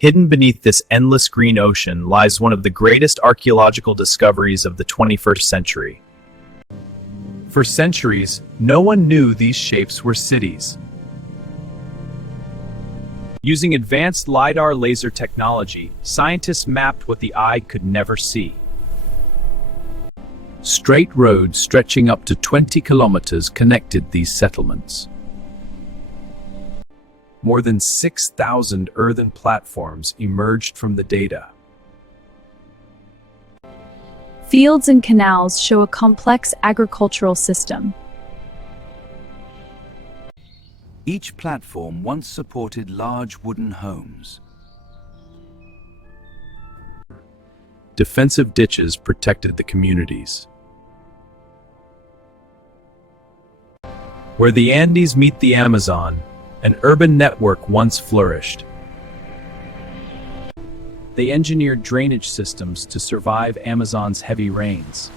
Hidden beneath this endless green ocean lies one of the greatest archaeological discoveries of the 21st century. For centuries, no one knew these shapes were cities. Using advanced LiDAR laser technology, scientists mapped what the eye could never see. Straight roads stretching up to 20 kilometers connected these settlements. More than 6,000 earthen platforms emerged from the data. Fields and canals show a complex agricultural system. Each platform once supported large wooden homes. Defensive ditches protected the communities. Where the Andes meet the Amazon, an urban network once flourished. They engineered drainage systems to survive Amazon's heavy rains.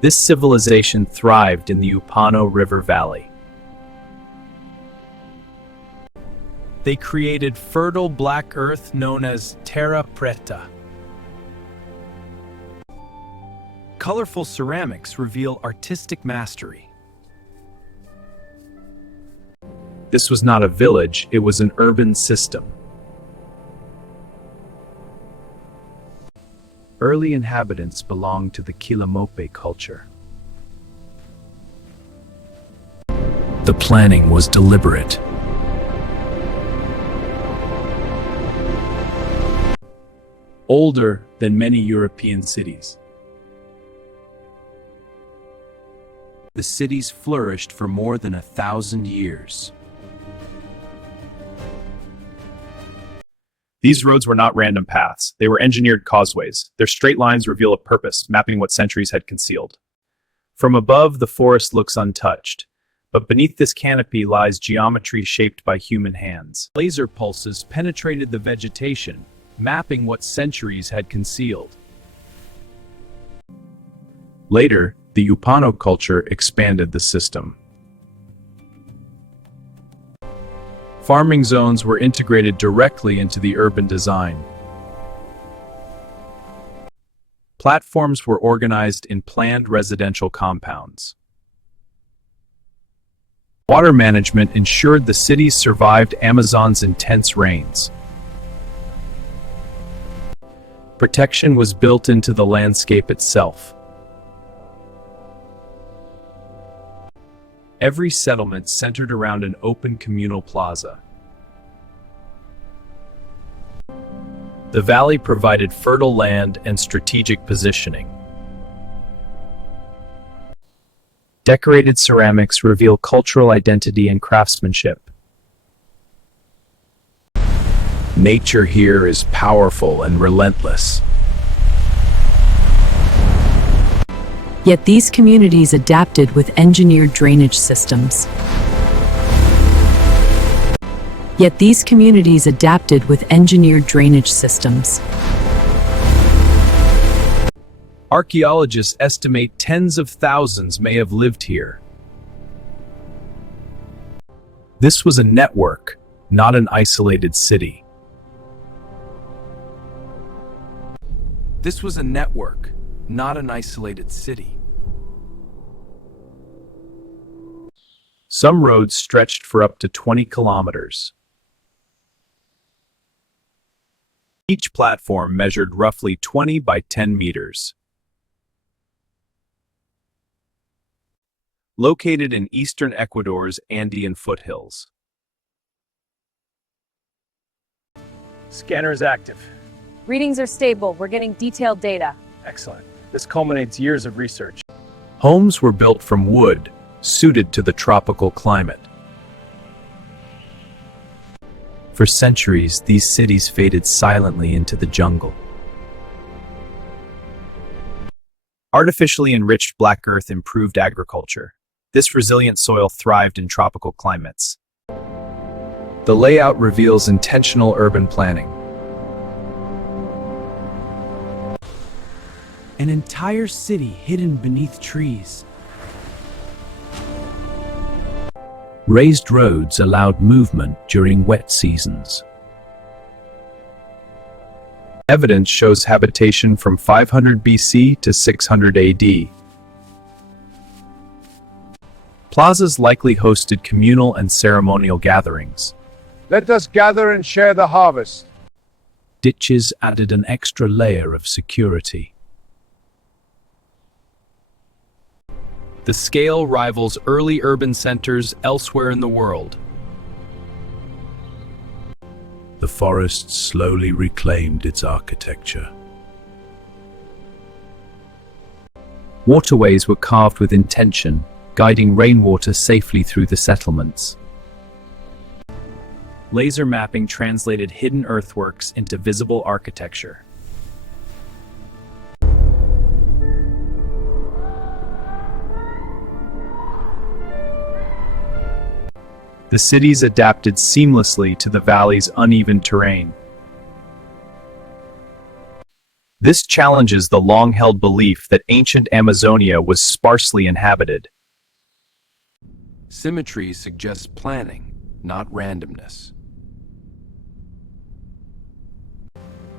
This civilization thrived in the Upano River Valley. They created fertile black earth known as Terra Preta. Colorful ceramics reveal artistic mastery. This was not a village, it was an urban system. Early inhabitants belonged to the Quilamope culture. The planning was deliberate. Older than many European cities. The cities flourished for more than 1,000 years. These roads were not random paths, they were engineered causeways. Their straight lines reveal a purpose, mapping what centuries had concealed. From above, the forest looks untouched, but beneath this canopy lies geometry shaped by human hands. Laser pulses penetrated the vegetation, mapping what centuries had concealed. Later, the Upano culture expanded the system. Farming zones were integrated directly into the urban design. Platforms were organized in planned residential compounds. Water management ensured the cities survived Amazon's intense rains. Protection was built into the landscape itself. Every settlement centered around an open communal plaza. The valley provided fertile land and strategic positioning. Decorated ceramics reveal cultural identity and craftsmanship. Nature here is powerful and relentless. Yet these communities adapted with engineered drainage systems. Archaeologists estimate tens of thousands may have lived here. This was a network, not an isolated city. Some roads stretched for up to 20 kilometers. Each platform measured roughly 20 by 10 meters. Located in eastern Ecuador's Andean foothills. Scanner is active. Readings are stable. We're getting detailed data. Excellent. This culminates years of research. Homes were built from wood, suited to the tropical climate. For centuries, these cities faded silently into the jungle. Artificially enriched black earth improved agriculture. This resilient soil thrived in tropical climates. The layout reveals intentional urban planning. An entire city hidden beneath trees. Raised roads allowed movement during wet seasons. Evidence shows habitation from 500 BC to 600 AD. Plazas likely hosted communal and ceremonial gatherings. Let us gather and share the harvest. Ditches added an extra layer of security. The scale rivals early urban centers elsewhere in the world. The forest slowly reclaimed its architecture. Waterways were carved with intention, guiding rainwater safely through the settlements. Laser mapping translated hidden earthworks into visible architecture. The cities adapted seamlessly to the valley's uneven terrain. This challenges the long-held belief that ancient Amazonia was sparsely inhabited. Symmetry suggests planning, not randomness.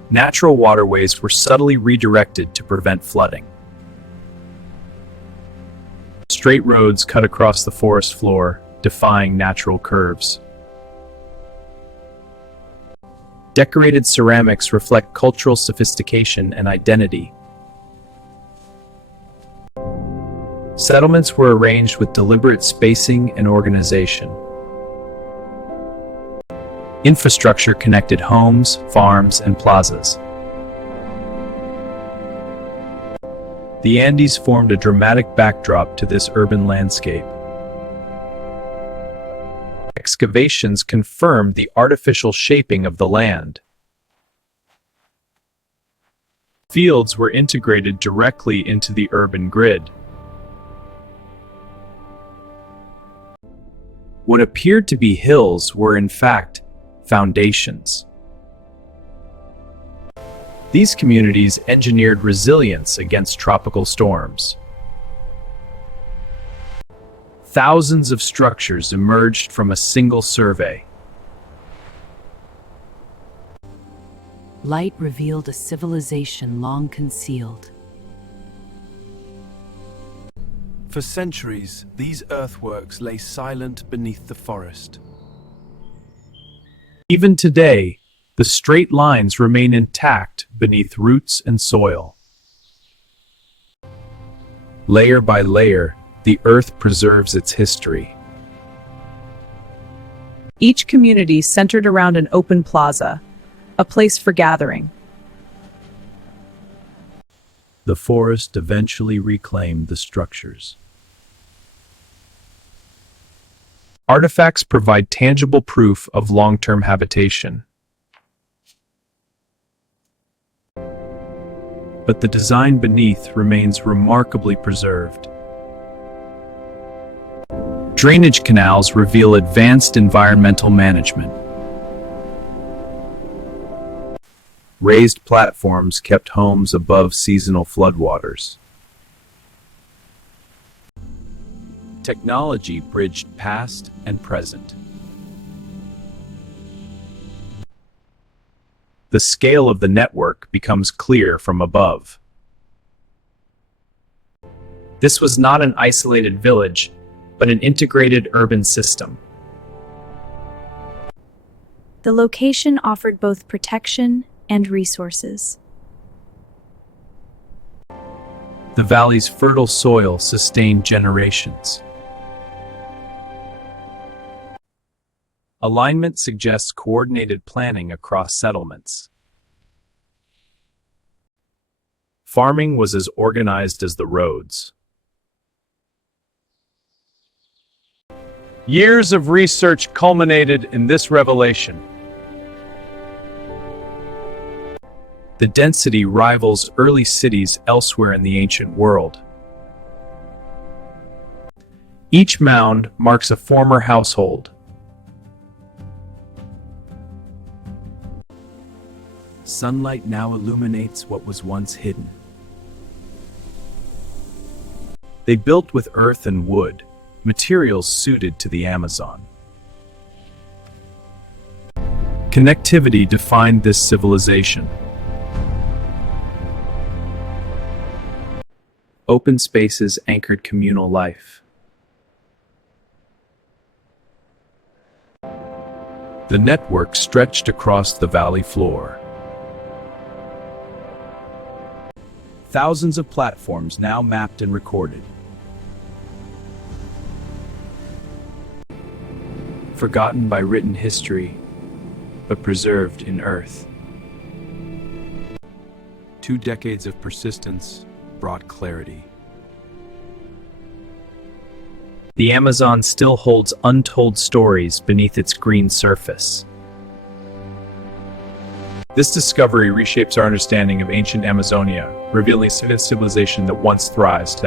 Natural waterways were subtly redirected to prevent flooding. Straight roads cut across the forest floor, defying natural curves. Decorated ceramics reflect cultural sophistication and identity. Settlements were arranged with deliberate spacing and organization. Infrastructure connected homes, farms, and plazas. The Andes formed a dramatic backdrop to this urban landscape. Excavations confirmed the artificial shaping of the land. Fields were integrated directly into the urban grid. What appeared to be hills were in fact foundations. These communities engineered resilience against tropical storms. Thousands of structures emerged from a single survey. Light revealed a civilization long concealed. For centuries, these earthworks lay silent beneath the forest. Even today, the straight lines remain intact beneath roots and soil. Layer by layer, the earth preserves its history. Each community centered around an open plaza, a place for gathering. The forest eventually reclaimed the structures. Artifacts provide tangible proof of long-term habitation. But the design beneath remains remarkably preserved. Drainage canals reveal advanced environmental management. Raised platforms kept homes above seasonal floodwaters. Technology bridged past and present. The scale of the network becomes clear from above. This was not an isolated village, but an integrated urban system. The location offered both protection and resources. The valley's fertile soil sustained generations. Alignment suggests coordinated planning across settlements. Farming was as organized as the roads. Years of research culminated in this revelation. The density rivals early cities elsewhere in the ancient world. Each mound marks a former household. Sunlight now illuminates what was once hidden. They built with earth and wood, materials suited to the Amazon. Connectivity defined this civilization. Open spaces anchored communal life. The network stretched across the valley floor. Thousands of platforms now mapped and recorded. Forgotten by written history, but preserved in earth. 2 decades of persistence brought clarity. The Amazon still holds untold stories beneath its green surface. This discovery reshapes our understanding of ancient Amazonia, revealing a civilization that once thrived.